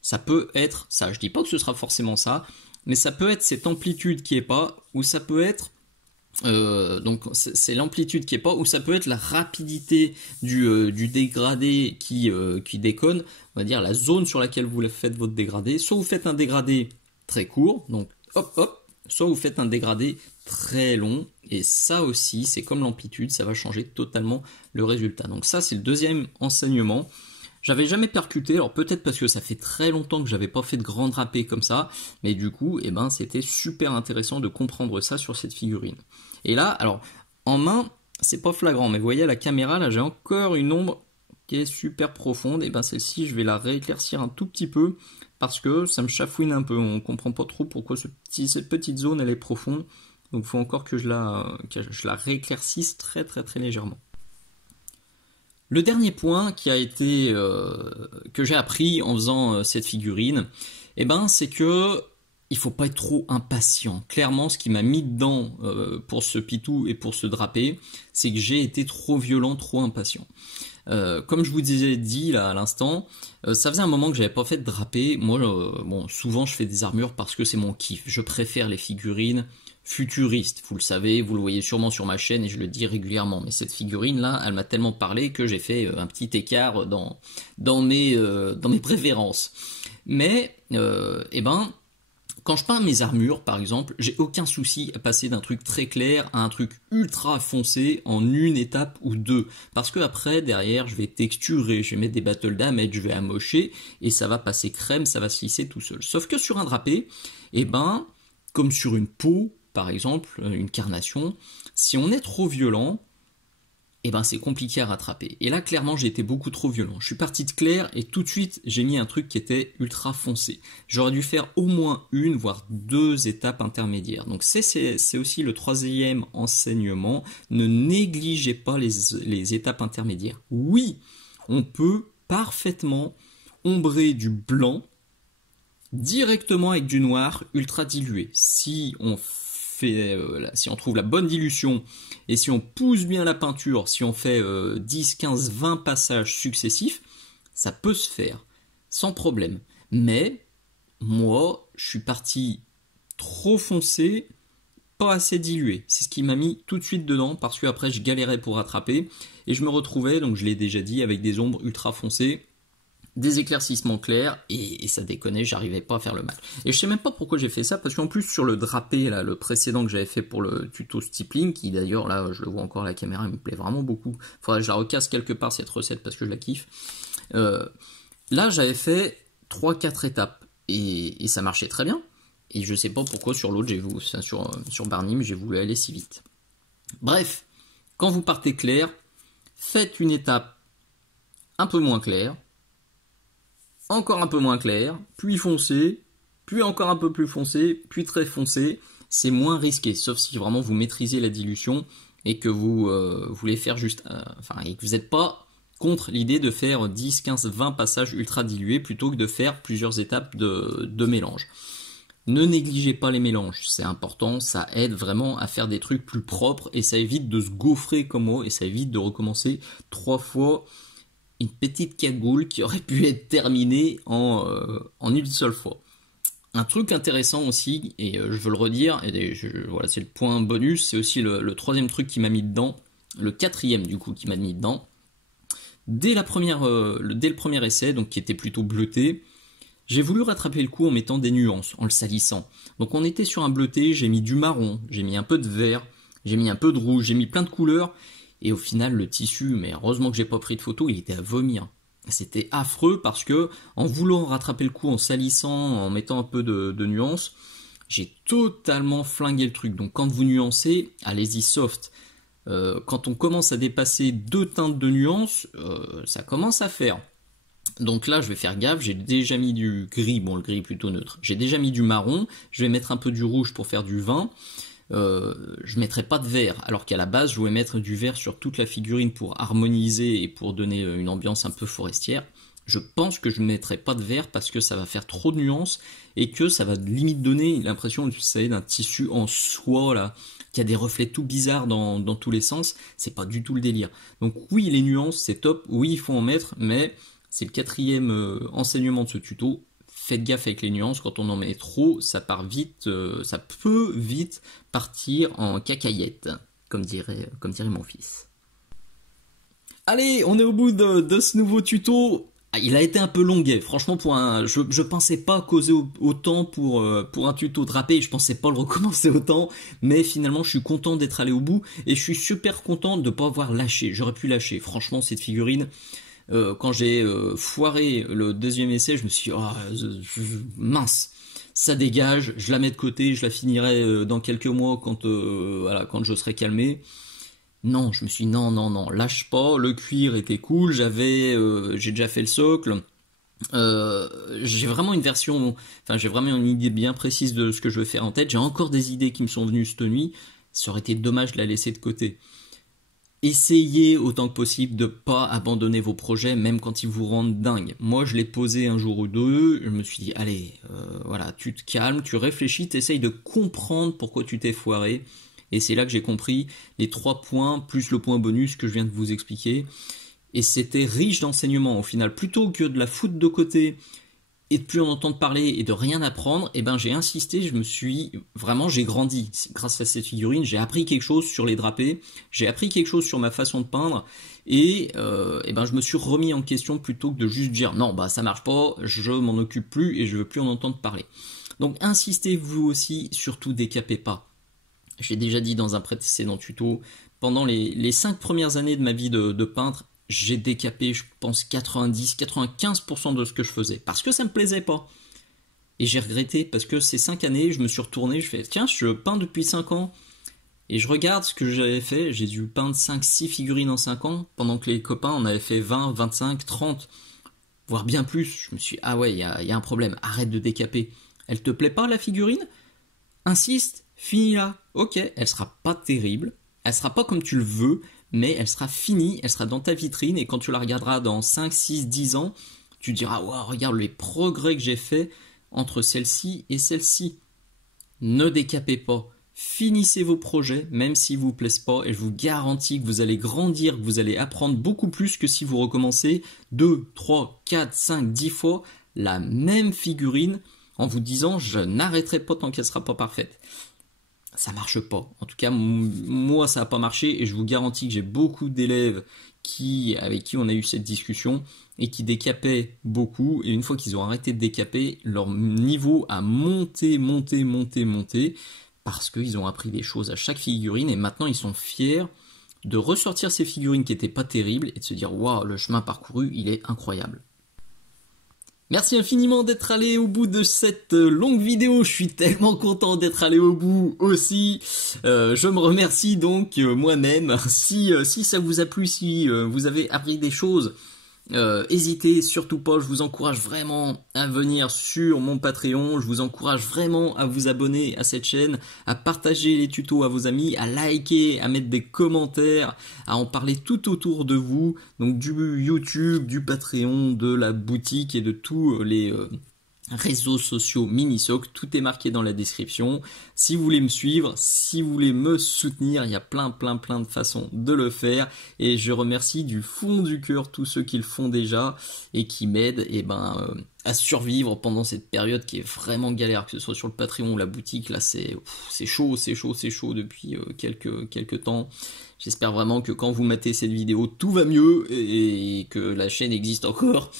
ça peut être ça. Je dis pas que ce sera forcément ça, mais ça peut être cette amplitude qui est pas, ou ça peut être donc c'est l'amplitude qui est pas, ou ça peut être la rapidité du dégradé qui déconne. On va dire la zone sur laquelle vous faites votre dégradé. Soit vous faites un dégradé très court, donc hop hop, soit vous faites un dégradé très long, et ça aussi c'est comme l'amplitude, ça va changer totalement le résultat. Donc ça c'est le deuxième enseignement. J'avais jamais percuté, alors peut-être parce que ça fait très longtemps que j'avais pas fait de grand drapé comme ça, mais du coup eh ben, c'était super intéressant de comprendre ça sur cette figurine. Et là, alors en main c'est pas flagrant, mais vous voyez à la caméra là j'ai encore une ombre qui est super profonde, et ben celle-ci je vais la rééclaircir un tout petit peu parce que ça me chafouine un peu, on comprend pas trop pourquoi cette petite zone elle est profonde. Donc il faut encore que je la rééclaircisse très très très légèrement. Le dernier point qui a été que j'ai appris en faisant cette figurine, eh ben, c'est que il faut pas être trop impatient. Clairement, ce qui m'a mis dedans pour ce pitou et pour ce drapé, c'est que j'ai été trop violent, trop impatient. Comme je vous ai dit là à l'instant, ça faisait un moment que j'avais pas fait de drapé. Moi, bon, souvent je fais des armures parce que c'est mon kiff. Je préfère les figurines futuristes. Vous le savez, vous le voyez sûrement sur ma chaîne et je le dis régulièrement. Mais cette figurine là, elle m'a tellement parlé que j'ai fait un petit écart dans mes préférences. Mais, eh ben, quand je peins mes armures, par exemple, j'ai aucun souci à passer d'un truc très clair à un truc ultra foncé en une étape ou deux. Parce que après, derrière, je vais texturer, je vais mettre des battle damage, je vais amocher, et ça va passer crème, ça va se lisser tout seul. Sauf que sur un drapé, eh ben, comme sur une peau, par exemple, une carnation, si on est trop violent, eh ben c'est compliqué à rattraper. Et là, clairement, j'ai été beaucoup trop violent. Je suis parti de clair et tout de suite, j'ai mis un truc qui était ultra foncé. J'aurais dû faire au moins une, voire deux étapes intermédiaires. Donc c'est aussi le troisième enseignement. Ne négligez pas les étapes intermédiaires. Oui, on peut parfaitement ombrer du blanc directement avec du noir ultra dilué. Si on trouve la bonne dilution et si on pousse bien la peinture, si on fait 10, 15, 20 passages successifs, ça peut se faire sans problème. Mais moi, je suis parti trop foncé, pas assez dilué. C'est ce qui m'a mis tout de suite dedans parce que après je galérais pour rattraper et je me retrouvais, donc je l'ai déjà dit, avec des ombres ultra foncées. des éclaircissements clairs, et ça déconnait, j'arrivais pas à faire le mal. Et je sais même pas pourquoi j'ai fait ça, parce qu'en plus sur le drapé, là, le précédent que j'avais fait pour le tuto stippling, qui d'ailleurs, là, je le vois encore à la caméra, il me plaît vraiment beaucoup. Faudrait que je la recasse quelque part, cette recette, parce que je la kiffe. Là, j'avais fait 3-4 étapes, et ça marchait très bien. Et je sais pas pourquoi sur l'autre, sur Barnim, j'ai voulu aller si vite. Bref, quand vous partez clair, faites une étape un peu moins claire, encore un peu moins clair, puis foncé, puis encore un peu plus foncé, puis très foncé. C'est moins risqué, sauf si vraiment vous maîtrisez la dilution et que vous voulez faire juste... et que vous n'êtes pas contre l'idée de faire 10, 15, 20 passages ultra dilués plutôt que de faire plusieurs étapes de mélange. Ne négligez pas les mélanges, c'est important, ça aide vraiment à faire des trucs plus propres et ça évite de se gaufrer comme moi et ça évite de recommencer 3 fois une petite cagoule qui aurait pu être terminée en une seule fois. Un truc intéressant aussi, et je veux le redire, et voilà, c'est le point bonus, c'est aussi le troisième truc qui m'a mis dedans, le quatrième du coup qui m'a mis dedans. Dès le premier essai, donc qui était plutôt bleuté, j'ai voulu rattraper le coup en mettant des nuances, en le salissant. Donc on était sur un bleuté, j'ai mis du marron, j'ai mis un peu de vert, j'ai mis un peu de rouge, j'ai mis plein de couleurs, et au final le tissu, mais heureusement que j'ai pas pris de photo, il était à vomir. C'était affreux parce que en voulant rattraper le coup, en salissant, en mettant un peu de nuances, j'ai totalement flingué le truc. Donc quand vous nuancez, allez-y soft. Quand on commence à dépasser 2 teintes de nuances, ça commence à faire. Donc là, je vais faire gaffe, j'ai déjà mis du gris, bon le gris est plutôt neutre. J'ai déjà mis du marron, je vais mettre un peu du rouge pour faire du vin. Je mettrai pas de vert, alors qu'à la base, je voulais mettre du vert sur toute la figurine pour harmoniser et pour donner une ambiance un peu forestière. Je pense que je ne mettrai pas de vert parce que ça va faire trop de nuances et que ça va limite donner l'impression, vous savez, d'un tissu en soie là, qui a des reflets tout bizarres dans tous les sens. C'est pas du tout le délire. Donc oui, les nuances, c'est top, oui, il faut en mettre, mais c'est le quatrième enseignement de ce tuto. Faites gaffe avec les nuances, quand on en met trop, ça part vite, ça peut vite partir en cacaillette, comme dirait mon fils. Allez, on est au bout de ce nouveau tuto. Il a été un peu longuet, franchement je pensais pas causer autant pour un tuto drapé, je pensais pas le recommencer autant, mais finalement je suis content d'être allé au bout, et je suis super content de ne pas avoir lâché, j'aurais pu lâcher, franchement cette figurine... quand j'ai foiré le deuxième essai, je me suis dit, oh, mince, ça dégage, je la mets de côté, je la finirai dans quelques mois quand je serai calmé. Non, je me suis dit, non, lâche pas, le cuir était cool, j'ai déjà fait le socle. J'ai vraiment j'ai vraiment une idée bien précise de ce que je veux faire en tête. J'ai encore des idées qui me sont venues cette nuit, ça aurait été dommage de la laisser de côté. Essayez autant que possible de ne pas abandonner vos projets, même quand ils vous rendent dingue. Moi, je l'ai posé un jour ou deux, je me suis dit, allez, voilà, tu te calmes, tu réfléchis, tu essayes de comprendre pourquoi tu t'es foiré. Et c'est là que j'ai compris les 3 points, plus le point bonus que je viens de vous expliquer. Et c'était riche d'enseignements au final. Plutôt que de la foutre de côté et de plus en entendre parler et de rien apprendre, j'ai insisté, j'ai grandi. Grâce à cette figurine, j'ai appris quelque chose sur les drapés, j'ai appris quelque chose sur ma façon de peindre, et je me suis remis en question plutôt que de juste dire non, ça marche pas, je m'en occupe plus et je veux plus en entendre parler. Donc insistez vous aussi, surtout décapez pas. J'ai déjà dit dans un précédent tuto, pendant les 5 premières années de ma vie de peintre, j'ai décapé, je pense, 90-95% de ce que je faisais, parce que ça me plaisait pas. Et j'ai regretté, parce que ces 5 années, je me suis retourné, je fais, tiens, je peins depuis 5 ans, et je regarde ce que j'avais fait, j'ai dû peindre 5-6 figurines en 5 ans, pendant que les copains en avaient fait 20, 25, 30, voire bien plus. Je me suis dit, ah ouais, il y a un problème, arrête de décaper. Elle te plaît pas, la figurine? Insiste, finis-la. Ok, elle sera pas terrible, elle sera pas comme tu le veux, mais elle sera finie, elle sera dans ta vitrine, et quand tu la regarderas dans 5, 6, 10 ans, tu diras, wow, regarde les progrès que j'ai fait entre celle-ci et celle-ci. Ne décapez pas, finissez vos projets, même s'ils ne vous plaisent pas, et je vous garantis que vous allez grandir, que vous allez apprendre beaucoup plus que si vous recommencez 2, 3, 4, 5, 10 fois la même figurine, en vous disant, je n'arrêterai pas tant qu'elle ne sera pas parfaite. ça marche pas. En tout cas, moi, ça n'a pas marché et je vous garantis que j'ai beaucoup d'élèves avec qui on a eu cette discussion et qui décapaient beaucoup. Et une fois qu'ils ont arrêté de décaper, leur niveau a monté parce qu'ils ont appris des choses à chaque figurine et maintenant ils sont fiers de ressortir ces figurines qui n'étaient pas terribles et de se dire waouh, le chemin parcouru, il est incroyable. Merci infiniment d'être allé au bout de cette longue vidéo, je suis tellement content d'être allé au bout aussi. Je me remercie donc moi-même. Si ça vous a plu, si vous avez appris des choses, hésitez surtout pas, je vous encourage vraiment à venir sur mon Patreon, je vous encourage vraiment à vous abonner à cette chaîne, à partager les tutos à vos amis, à liker, à mettre des commentaires, à en parler tout autour de vous, donc du YouTube, du Patreon, de la boutique et de tous les réseaux sociaux Minisoc, tout est marqué dans la description. Si vous voulez me suivre, si vous voulez me soutenir, il y a plein de façons de le faire et je remercie du fond du cœur tous ceux qui le font déjà et qui m'aident à survivre pendant cette période qui est vraiment galère, que ce soit sur le Patreon ou la boutique. Là c'est chaud depuis quelques temps. J'espère vraiment que quand vous matez cette vidéo, tout va mieux et que la chaîne existe encore.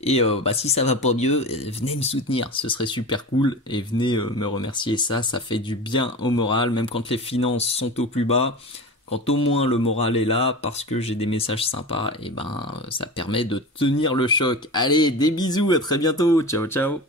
Et si ça va pas mieux, venez me soutenir, ce serait super cool, et venez me remercier, ça fait du bien au moral, même quand les finances sont au plus bas, quand au moins le moral est là, parce que j'ai des messages sympas, et ça permet de tenir le choc. Allez, des bisous, à très bientôt, ciao ciao.